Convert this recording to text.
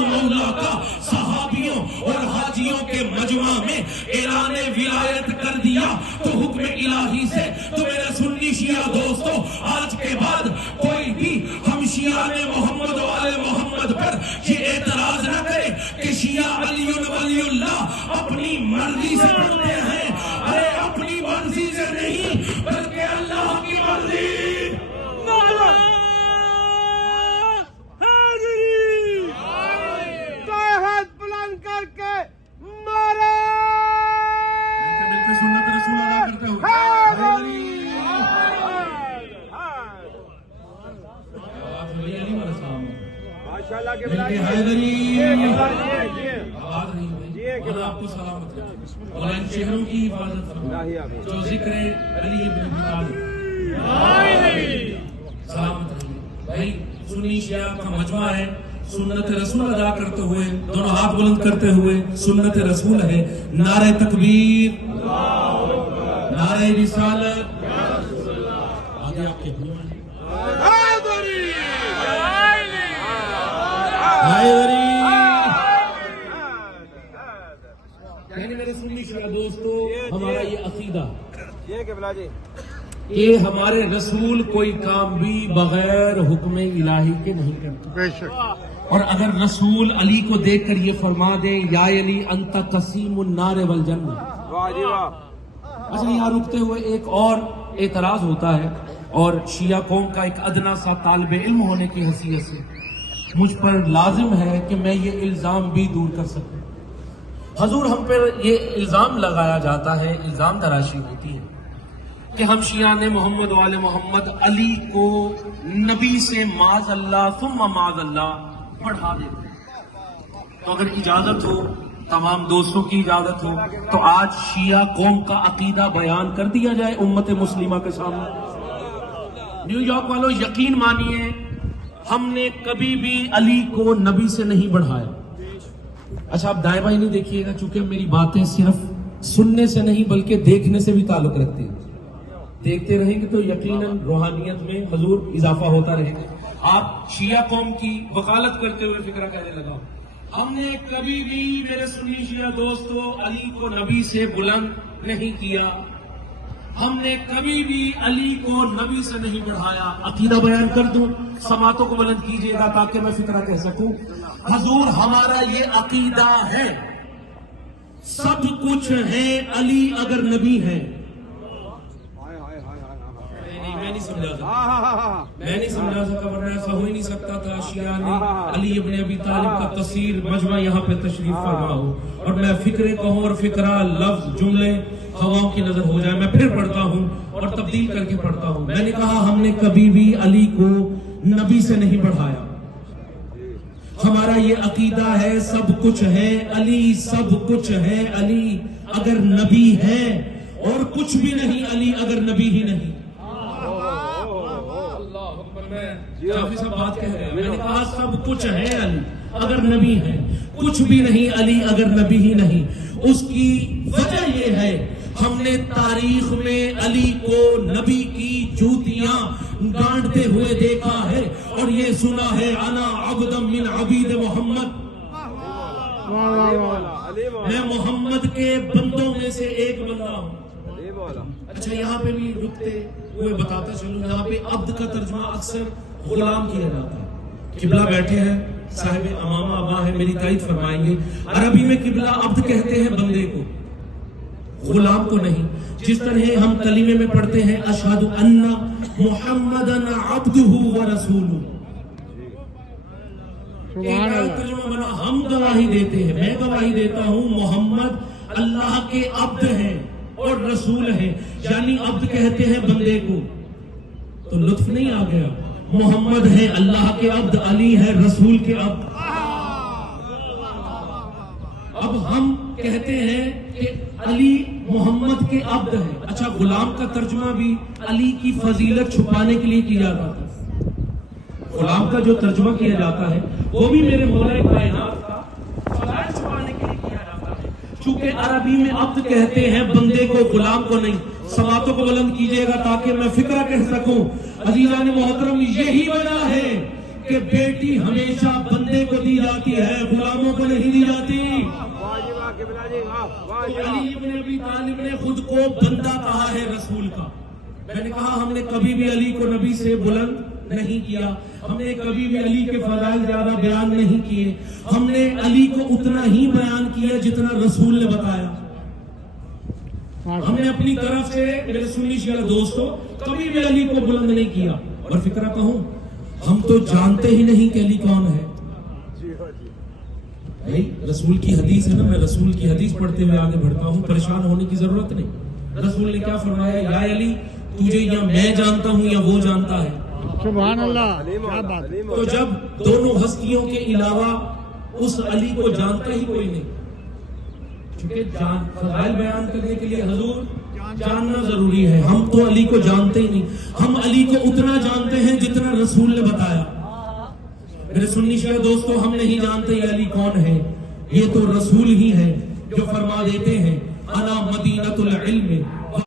مولا کا صحابیوں اور حاجیوں کے مجمع میں اعلان ولایت کر دیا تو حکم الہی سے تو میرے سنی شیعہ دوستو آج کے بعد کوئی بھی ہم شیعہ محمد والے محمد پر یہ اعتراض نہ کرے کہ شیعہ علی ولی اللہ اپنی مرضی سے پڑھتے ہیں. ارے اپنی مرضی سے نہیں بلکہ اللہ کی مرضی. آپ کو سلامت اور ان شہروں کی حفاظت فرمائے جو ذکر علی ابن ابی طالب سلامت رہیے. بھائی سنی شیعہ کا مجمع ہے, سنت رسول ادا کرتے ہوئے دونوں ہاتھ بلند کرتے ہوئے سنت رسول ہے. نعرہ تکبیر, نعرہ رسالت. آگے آپ کے میرے سنی شیعہ دوستو, ہمارا یہ عقیدہ کہ ہمارے رسول کوئی کام بھی بغیر حکم الہی کے نہیں کرتے. اور اگر رسول علی کو دیکھ کر یہ فرما دیں یا علی انت قسیم النار والجنہ, اچھا یہاں رکتے ہوئے ایک اور اعتراض ہوتا ہے, اور شیعہ قوم کا ایک ادنا سا طالب علم ہونے کی حیثیت سے مجھ پر لازم ہے کہ میں یہ الزام بھی دور کر سکوں. حضور ہم پر یہ الزام لگایا جاتا ہے, الزام تراشی ہوتی ہے کہ ہم شیعہ محمد والے محمد علی کو نبی سے معاذ اللہ ثم معاذ اللہ پڑھا دیتے ہیں. تو اگر اجازت ہو, تمام دوستوں کی اجازت ہو, تو آج شیعہ قوم کا عقیدہ بیان کر دیا جائے امت مسلمہ کے سامنے. نیو یارک والوں یقین مانیے ہم نے کبھی بھی علی کو نبی سے نہیں بڑھایا. اچھا آپ دائیں بائیں نہیں دیکھیے گا, چونکہ میری باتیں صرف سننے سے نہیں بلکہ دیکھنے سے بھی تعلق رکھتی ہیں. دیکھتے رہیں گے تو یقیناً روحانیت میں حضور اضافہ ہوتا رہے گا. آپ شیعہ قوم کی وکالت کرتے ہوئے فکرہ کہنے لگا, ہم نے کبھی بھی میرے سنی شیعہ دوستو علی کو نبی سے بلند نہیں کیا, ہم نے کبھی بھی علی کو نبی سے نہیں بڑھایا. عقیدہ بیان کر دوں, سماعتوں کو بلند کیجئے گا تاکہ میں فکرہ کہہ سکوں. حضور ہمارا یہ عقیدہ ہے, سب کچھ ہے علی اگر نبی ہے. میں نہیں سمجھا سکا ورنہ ایسا ہو ہی نہیں سکتا تھا شیعہ نے علی ابن ابی طالب کا کثیر مجمع یہاں پہ تشریف فرما ہو اور میں فکرے کہوں اور فکرہ لفظ جملے ہواؤں کی نظر ہو جائے. میں پھر پڑھتا ہوں اور تبدیل کر کے پڑھتا ہوں. میں نے کہا ہم نے کبھی بھی علی کو نبی سے نہیں بڑھایا. ہمارا یہ عقیدہ ہے سب کچھ ہے علی, سب کچھ ہے علی اگر نبی ہے, اور کچھ بھی نہیں علی اگر نبی ہی نہیں. کافی سب بات کہہ رہے ہیں. میں نے کہا سب کچھ ہے علی اگر نبی ہے, کچھ بھی نہیں علی اگر نبی ہی نہیں. اس کی وجہ یہ ہے ہم نے تاریخ میں علی کو نبی کی جوتیاں گانٹتے ہوئے دیکھا ہے اور یہ سنا ہے انا عبد من عبید محمد, میں محمد کے بندوں میں سے ایک بندہ ہوں. اچھا یہاں پہ بھی رکتے ہوئے بتاتا چلوں, یہاں پہ عبد کا ترجمہ اکثر غلام کیا جاتا ہے. قبلہ بیٹھے ہیں, صاحب امامہ ابا ہے, میری تائید فرمائیں گے. عربی میں قبلہ عبد کہتے ہیں بندے کو, غلام کو نہیں. جس طرح ہم کلمے میں پڑھتے ہیں اشہد ان محمدن عبدہ ورسولہ, ہم گواہی دیتے ہیں, میں گواہی دیتا ہوں محمد اللہ کے عبد ہیں اور رسول ہیں, یعنی عبد کہتے ہیں بندے کو. تو لطف نہیں آ گیا, محمد ہے اللہ کے عبد, علی ہے رسول کے عبد. اب ہم کہتے ہیں کہ علی محمد کے عبد ہے. اچھا غلام کا ترجمہ بھی علی کی فضیلت چھپانے کے لیے کیا جاتا ہے. غلام کا جو ترجمہ کیا جاتا ہے وہ بھی میرے مولا کائنات کا فضائل چھپانے کے لیے کیا جاتا ہے. چونکہ عربی میں عبد کہتے ہیں بندے کو, غلام کو نہیں. سماعتوں کو بلند کیجئے گا تاکہ میں فکرہ کہہ سکوں. عزیزان محترم یہی وجہ ہے کہ بیٹی ہمیشہ بندے کو دی جاتی ہے، غلاموں کو نہیں دی جاتی۔ علی ابن ابی طالب نے خود کو بندہ کہا ہے رسول کا۔ میں نے کہا ہم نے کبھی بھی علی کو نبی سے بلند نہیں کیا، ہم نے کبھی بھی علی کے فضائل زیادہ بیان نہیں کیے، ہم نے علی کو اتنا ہی بیان کیا جتنا رسول نے بتایا۔ ہم نے اپنی طرف سے میرے سنی شیعہ دوستوں کبھی بھی علی کو بلند نہیں کیا۔ اور فکرہ کہوں، ہم تو جانتے ہی نہیں کہ علی کون ہے۔ بھائی رسول کی حدیث ہے نا، میں رسول کی حدیث پڑھتے ہوئے آگے بڑھتا ہوں، پریشان ہونے کی ضرورت نہیں۔ رسول نے کیا فرمایا؟ یا علی تجھے یا میں جانتا ہوں یا وہ جانتا ہے۔ سبحان اللہ، کیا بات۔ تو جب دونوں ہستیوں کے علاوہ اس علی کو جانتا ہی کوئی نہیں، چونکہ فضائل بیان کرنے کے لیے حضور جاننا ضروری ہے، ہم تو علی کو جانتے ہی نہیں، ہم علی کو اتنا جانتے ہیں جتنا رسول نے بتایا۔ میرے سنی شیعہ دوستو، ہم نہیں جانتے یہ علی کون ہے، یہ تو رسول ہی ہے جو فرما دیتے ہیں انا مدینہ